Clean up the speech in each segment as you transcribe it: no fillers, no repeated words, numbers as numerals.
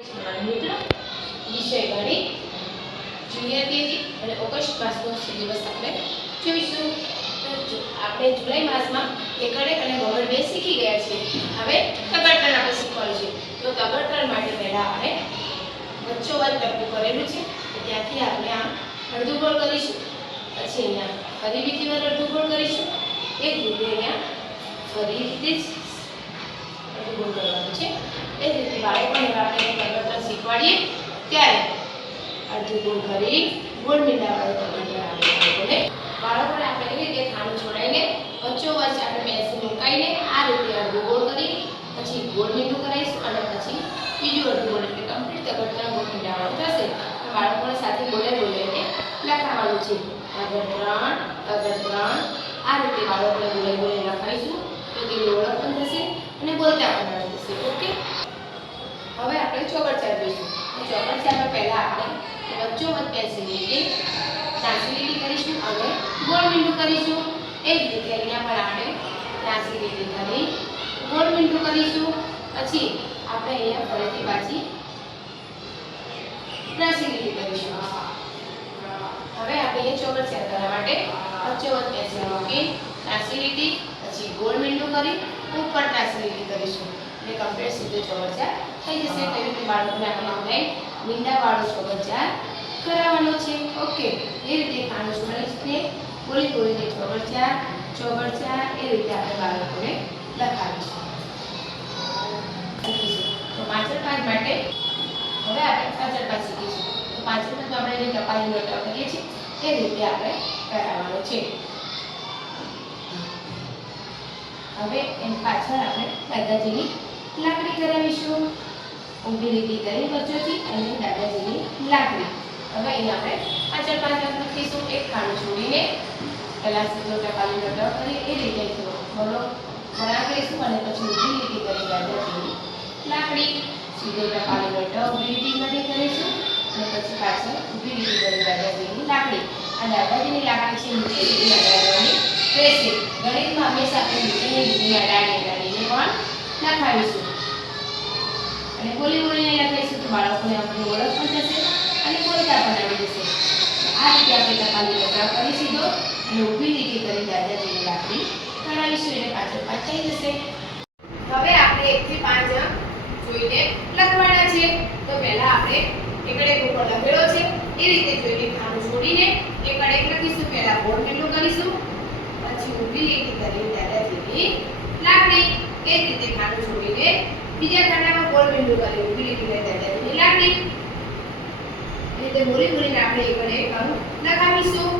મિત્રો વિષય ગણિત જુનિયર કેજી અને ઓગસ્ટ માસનો સિલેબસ આપણે જોઈશું. તો આપણે જુલાઈ માસમાં એકડે અને બગડ બે શીખી ગયા છીએ. હવે તગડતર આપણે શીખવાનું છે. તો તગડતર માટે પહેલા આપણે વચ્ચોવચ ટપકું કરેલું છે. ત્યાંથી આપણે આ અડધું ગોળ કરીશું. પછી અહીંયા ફરી બીજી વાર અડધું ગોળ કરીશું. એક રીતે અહીંયા ફરી રીતે અડધું ગોળ કરવાનું છે. એ રીતે બાળકોને આપણે તગડતર શીખવાડીએ ત્યારે અડધું ગોળ કરી ગોળ મીંડાવાળો તગડતર બાળકોને આપણે એવી રીતે ખાનું છોડાઈને વચ્ચોવચ આપણે પેન્સિલ મુકાઈને આ રીતે અડધું ગોળ કરી પછી ગોળ મીંડું કરાવીશું અને પછી બીજું અડધું ગોળ એટલે કમ્પ્લીટ તગડતર ગોળ મીંડાવાળો થશે. બાળકોને સાથે બોલે બોલીને લખાવવાનું છે. તગડતર આ રીતે બાળકોને બોલે બોલીને લખાવીશું તો તેની ઓળખ પણ થશે અને બોલતા પણ આવડી જશે. ઓકે, હવે આપણે ચોગડચાર જોઈશું. તો ચોગડચારમાં પહેલા આપણે વચ્ચોવચ પેન્સિલ રીતે ત્રાંસી લીટી કરીશું અને ગોળ મીંડું કરીશું. એ જ રીતે અહીંયા પણ આપણે ત્રાંસી લીટી કરી ગોળ મીંડું કરીશું. પછી આપણે અહીંયા ફરીથી પાછી ત્રાંસી લીટી કરીશું. હવે આપણે અહીંયા ચોગડચાર કરવા માટે વચ્ચોવચ પેન્સિલ મૂકી ત્રાંસી લીટી પછી ગોળ મીંડું કરી ઉપર ત્રાંસી લીટી કરીશું એટલે કમ્પ્લીટ સીધો ચોગડચાર થઈ જશે. તેવી રીતે બાળકોને આપણે ઓનલાઈન મીંડાવાળો ચોગડચાર કરાવવાનો છે. ઓકે, એ રીતે ખાનું છોડીને બોલી બોલીને ચોગડચાર એ રીતે આપણે બાળકોને લખાવીશું. તો પાછળ પાંચ માટે હવે આપણે પાછળ પાંચ શીખીશું. તો પાછળ પાંચ આપણે જે ટપાલી નોટ કરીએ છીએ એ રીતે આપણે કરાવવાનો છે. હવે એની પાછળ આપણે દાદાજીની લાકડી કરાવીશું. ઊભી લીટી કરી વચ્ચેથી અને દાદાજીની લાકડી. હવે અહીં આપણે પાછળ પાંચ લખીશું. એક ખાનું છોડીને પહેલા સીધો ટપાલી નોટ કરી એ રીતે બોલો વળા કરીશું અને પછી ઊભી લીટી કરી દાદાજીની લાકડી. સીધો ટપાલી નોટ ઊભી લીટી કરીશું અને પછી પાછળ ઊભી લીટી કરી દાદાજીની લાકડી. આ દાદાજીની લાકડી છે નીચે લીટી અડાડવાની રહેશે. ગણિતમાં હંમેશા આપણે નીચેની લીટી અડાડીને પણ લખાવીશું અને બોલી બોલીને લખાવીશું તો બાળકોને આપણી ઓળખ પણ થશે અને બોલતા પણ આવડી જશે. આ રીતે આપણે ટપાલી નોટ કરી સીધો અને ઊભી લીટી કરી દાદાજીની લાકડી કરાવીશું એટલે પાછળ પાંચ થઈ જશે. હવે આપણે 1 થી 5 જોઈને લખવાના છે. તો પહેલા આપણે એકડે ઉપર લખેલો છે એ રીતે જોઈને ખાનું છોડીને એકડે લખીશું. પહેલા ગોળ મીંડું કરીશું પછી ઊભી લીટી કરી દાદાજીની લાકડી. એ રીતે ખાનું છોડીને બીજા ખાનામાં ગોળ મીંડું કરી ઊભી લીટી કરી દાદાજીની લાકડી. એ રીતે બોલી બોલીને આપણે એકડે લખાવીશું.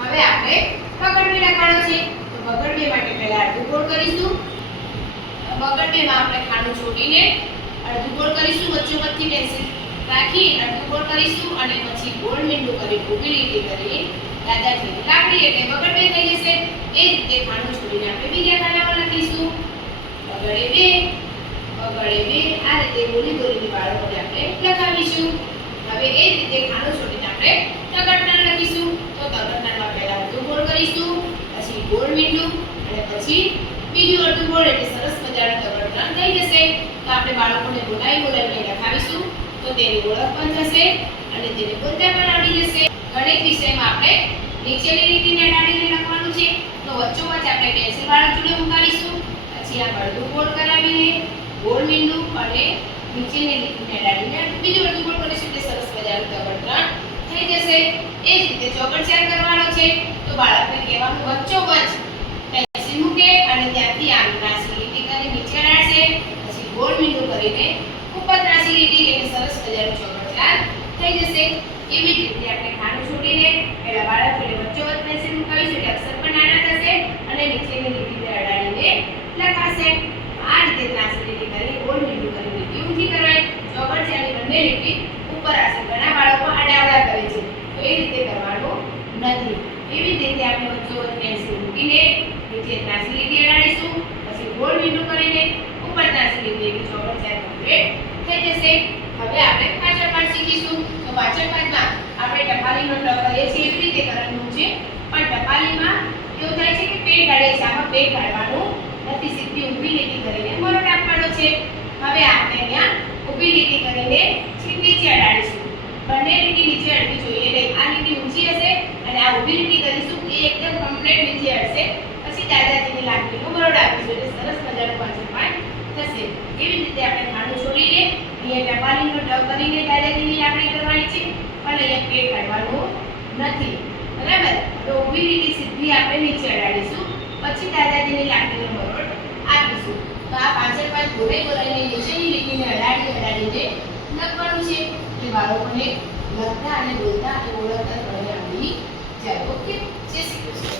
હવે આપણે પકડ બે લખવાનો છે. તો પકડ બે માટે પહેલા અડધું ગોળ કરીશું. પકડ બે માં આપણે ખાનું છોડીને અડધું ગોળ કરીશું. વચ્ચોવચથી પેન્સિલ રાખી અડધું ગોળ કરીશું અને પછી ગોળ મીંડું કરી ઊભી લીટી કરી દાદાજીની લાકડી એટલે પકડ બે થઈ જશે. એ જ રીતે ખાનું છોડીને આપણે બીજા ખાનામાં લખીશું. પકડે બે આ રીતે બોલી બોલીને બાળકોને આપણે લખાવીશું. હવે એ જ રીતે ખાનું છોડીને આપણે તગડતર લખીશું. તો તગડતરમાં પહેલા અડધું ગોળ કરીશું પછી ગોળ મીંડું અને પછી બીજું અડધું ગોળ એટલે સરસ મજાનું તગડતર થઈ જશે. તો આપણે બાળકોને બોલાવીને લખાવીશું તો તેની ઓળખ પણ થશે અને તેને બોલતા પણ આવડી જશે. ગણિત વિષયમાં આપણે નીચેની લીટીને અડાડીને લખવાનું છે. તો વચ્ચોવચ આપણે પેન્સિલ વાળા ચૂલે મુકાવીશું. પછી આ અડધું ગોળ કરાવીને ગોળ મીંડું અને નીચેની લીટીને અડાડીને બીજું અડધું ગોળ કરીશું એટલે સરસ મજાનું તગડતર થઈ જશે. એ જ રીતે ચોગડચાર કરવાનો છે. તો બાળકને કહેવાનું વચ્ચોવચ પેન્સિલ મૂકે અને ત્યાંથી આમ ત્રાંસી લીટી કરી નીચે અડાડશે પછી ગોળ મીંડું કરીને ઉપર ત્રાંસી લીટી એટલે સરસ મજાનું ચોગડચાર થઈ જશે. એવી જ રીતે આપણે ખાનું છોડીને પહેલા બાળકોને વચ્ચોવચ પેન્સિલ મુકાવીશું એટલે અક્ષર પણ નાના થશે અને નીચેની લીટીને અડાડીને લખાશે. આ રીતે ત્રાંસી લીટી કરી ગોળ મીંડું કરી લીટી ઊંધી કરાય. ચોગડચારની બંને લીટી ઉપર આવશે. ઘણા બાળકો આડાઅવળા કરે છે તો એ રીતે કરવાનું નથી. એવી જ રીતે આપણે વચ્ચોવચ પેન્સિલ મૂકીને નીચે ત્રાંસી લીટી અડાડીશું પછી ગોળ મીંડું કરીને ઉપર ત્રાંસી લીટી એટલે ચોગડચાર કમ્પ્લીટ થઈ જશે. હવે આપણે પાછળ પાંચ શીખીશું. તો પાછળ પાંચમાં આપણે ટપાલી નોટ કરીએ છીએ એવી રીતે કરવાનું છે. પણ ટપાલીમાં એવું થાય છે કે પેટ કાઢીએ છીએ. આમાં પેટ કાઢવાનું નથી. સીધી ઊભી લીટી કરીને મરોડ આપવાનો છે. હવે આપણે અહીંયા ઊભી લીટી કરી છે. એવી રીતે આપણે ખાનું છોડીને અહીંયા ટપાલીનો ટ કરીને દાદાજીની લાકડી કરવાની છે અને અહીંયા પેટ કાઢવાનું નથી. બરાબર? તો ઊભી લીટી સીધી આપણે નીચે અડાડીશું, પછી દાદાજીની લાકડીનો મરોડ આપીશું. તો આ પાછળ પાંચ બોલાઈને નીચેની લીટીને અડાડીને લખવાનું છે. એટલે બાળકોને લખતા અને બોલતા અને ઓળખતા ત્રણેય આવડી જાય. ઓકે, જય શ્રી કૃષ્ણ.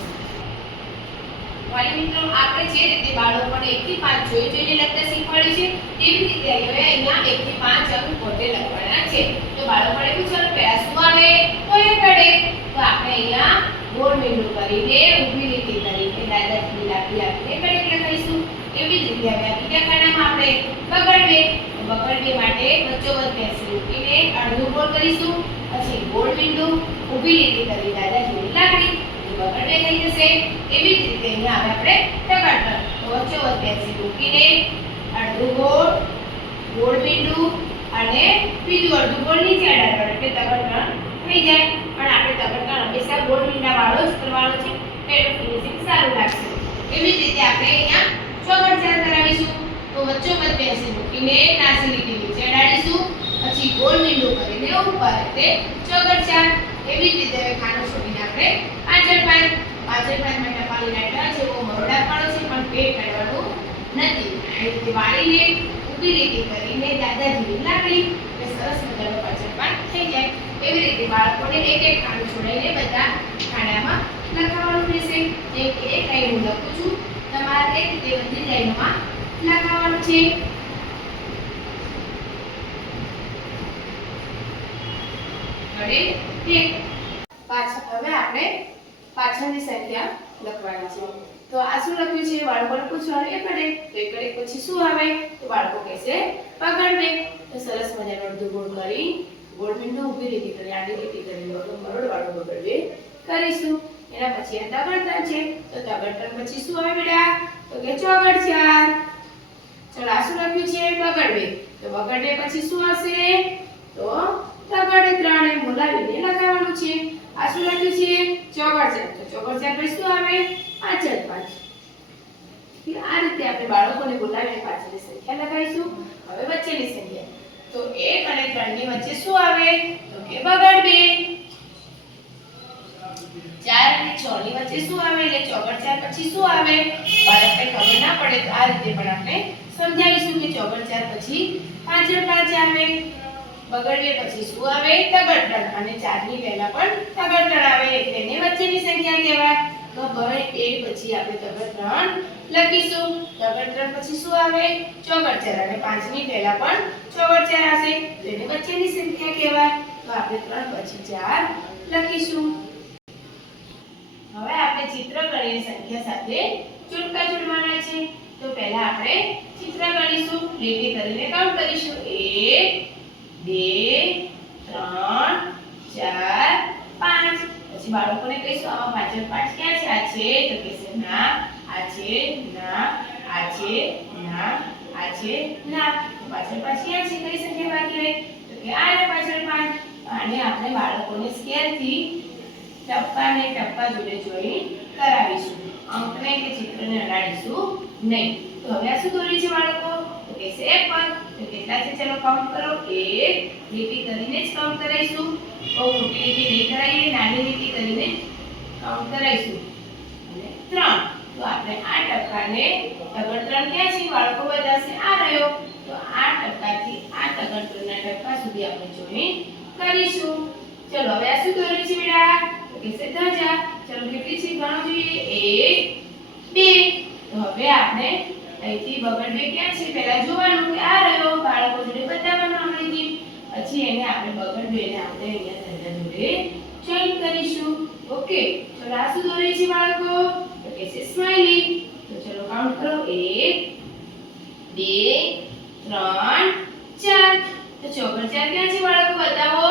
વાલી મિત્રો, આપણે જે રીતે બાળકોને 1 થી 5 જોઈને લખતા શીખવાડ્યું છે, તેવી રીતે અહીંયા 1 થી 5 અંક પોતે લખવાના છે. તો બાળકોને પૂછવાનું પહેલા શું આવે તો એ કડે. તો આપણે અહીંયા ગોળ મીંડું કરીને ઊભી લીટી કરીને દાદાજીની લાકડી આપીને કડે લખાઈશું. એવી જ રીતે હવે બીજા ખાનામાં આપણે બગડવે. બગડવે માટે વચ્ચોવચ્ચ પેન્સિલ મૂકીને અડધું ગોળ કરીશું, પછી ગોળ મીંડું ઊભી લીટી કરી દાદાજીની લાકડી બગડવે થઈ જશે. એવી જ રીતે અહીંયા હવે આપણે ટગરટન. તો વચ્ચોવચ્ચ પેન્સિલ મૂકીને અડધું ગોળ, ગોળ મીંડું અને બીજું અડધું ગોળ નીચે અડાડવાનું એટલે ટગરટન થઈ જાય. પણ આપણે ટગરટન હંમેશા ગોળ મીંડા વાળો જ કરવાનો છે, એટલે ફિનિશિંગ સારું લાગશે. એવી જ રીતે આપણે અહીંયા ચોગડચાર કરાવીશું. તો વચ્ચોવચ્ચ પેન્સિલ મૂકીને નાસી લીટી નીચે અડાડીશું, પછી ગોળ મીંડું કરીને ઉપર એટલે ચોગડચાર. એવી જ રીતે હવે ખાનું છોડીને આપણે પાછળ પાંચ માટે ટપાલીના ટ જેવો મરોડ આપવાનો છે, પણ પેટ કાઢવાનું નથી. એ રીતે વાળીને ઊભી લીટી કરીને દાદાજીની લાકડી એટલે સરસ મજાનો પાછળ પાંચ થઈ જાય. એવી રીતે બાળકોને એક એક ખાનું છોડાઈને બધા ખાનામાં લખાવવાનું રહેશે. જેમ કે એક લાઈન હું લખું છું, તમારે એક રીતે બધી લાઈનોમાં લખાવવાનું છે. હવે આપણે પાછળની સંખ્યા લખવાની છે. તો આ શું લખ્યું છે બાળકોને પૂછવાનું એકડે. તો એકડે પછી શું આવે તો બાળકો કહેશે પગડવે. તો સરસ મજાનો અડધું ગોળ કરી ગોળ મીંડું ઊભી લીટી કરી આડી લીટી કરી મરોડ વાળો બગડવે કરીશું. એના પછી આ તગડતન છે. તો તગડતન પછી શું આવે બેટા તો કે ચોગડચાર. ચલો આ શું લખ્યું છે બગડવે. તો બગડવે પછી શું આવશે તો તગડે ત્રણ એમ બોલાવીને લખાવવાનું છે. આ શું લખ્યું છે ચોગડચાર. તો ચોગડચાર પછી શું આવે પાછળ પાંચ. આ રીતે આપણે બાળકોને બોલાવીને પાછળની સંખ્યા લખાઈશું. હવે વચ્ચેની સંખ્યા. તો 1 અને 3 ની વચ્ચે શું આવે તો કે બગડવે. 4 અને 6 ની વચ્ચે શું આવે એટલે ચોગડચાર પછી શું આવે બાળકને ખબર ના પડે તો આ રીતે પણ આપણે સમજાવીશું કે ચોગડચાર પછી પાછળ પાંચ આવે. બગડવે પછી શું આવે તગડતન અને 4 ની પહેલા પણ તગડતન આવે એટલે એને વચ્ચેની સંખ્યા કહેવાય. તો હવે એ પછી આપણે તગડતન લખીશું. તગડતન પછી શું આવે ચોગડચાર અને 5 ની પહેલા પણ ચોગડચાર આવશે તો એને વચ્ચેની સંખ્યા કહેવાય. તો આપણે 3 પછી 4 લખીશું. હવે આપણે ચિત્ર કરેલી સંખ્યા સાથે જોડકા જોડવાના છે. તો પહેલા આપણે ચિત્ર ગણીશું, લીટી કરીને કાઉન્ટ કરીશું. 1 2 3 4 5. પછી બાળકોને કહીશું આમાં પાછળ પાંચ ક્યાં છે? આ છે તો કહેશે ના, આ છે ના, આ છે ના, આ છે ના. પાછળ પાંચ ક્યાં છે? કઈ સંખ્યા બાકી રહી તો કે આને પાછળ પાંચ. આને આપણે બાળકોને સ્કેલથી ટપકાને ટપકા જોડે જોઈ કરાવીશું. અંકને કે ચિત્રને અડાડીશું નહીં. તો હવે આ શું દોરી છે બાળકો તો કહેશે એપલ. તો કેટલા છે ચલો કાઉન્ટ કરો. 1 લીટી કરીને જ કાઉન્ટ કરાઈશું. બહુ મોટી લીટી નહીં કરાઈએ, નાની લીટી કરીને કાઉન્ટ કરાઈશું. અને 3. તો આપણે આ ટપકાને તગડતન ક્યાં છે બાળકો બતાવશે આ રહ્યો. તો આ ટપકાથી આ તગડતનના ટપકા સુધી આપણે જોઈન કરીશું. ચલો હવે આ શું દોરી છે બેટા તો કહેશે ધજા. ચલો કેટલી છે ગણો જોઈએ 1 2. તો હવે આપણે અહીંથી બગડવે ક્યાં છે પહેલા જોવાનું કે આ રહ્યો. બાળકો જોડે બતાવવાનું હમણાંથી. પછી એને આપણે બગડવેને આપણે અહીંયા ધજા જોડે જોઈન કરીશું. ઓકે ચલો આ શું દોરી છે બાળકો તો કહેશે સ્માઈલી. તો ચલો કાઉન્ટ કરો 1 2 3 4. તો ચોગડચાર ક્યાં છે બાળકો બતાવો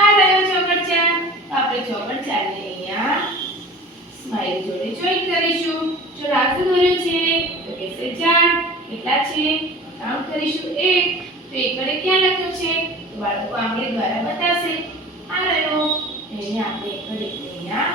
આ રહ્યો ચોગડચાર. તો આપણે ચોગડચારને અહીંયા સ્માઈલી જોડે જોઈન કરીશું. ચલો આ શું દોર્યું છે તો કહેશે 4. કેટલા છે કાઉન્ટ કરીશું 1. તો એકડે ક્યાં લખ્યું છે તો બાળકો આંગળી દ્વારા બતાવશે આ રહ્યો. એને આપણે એકડે અહીંયા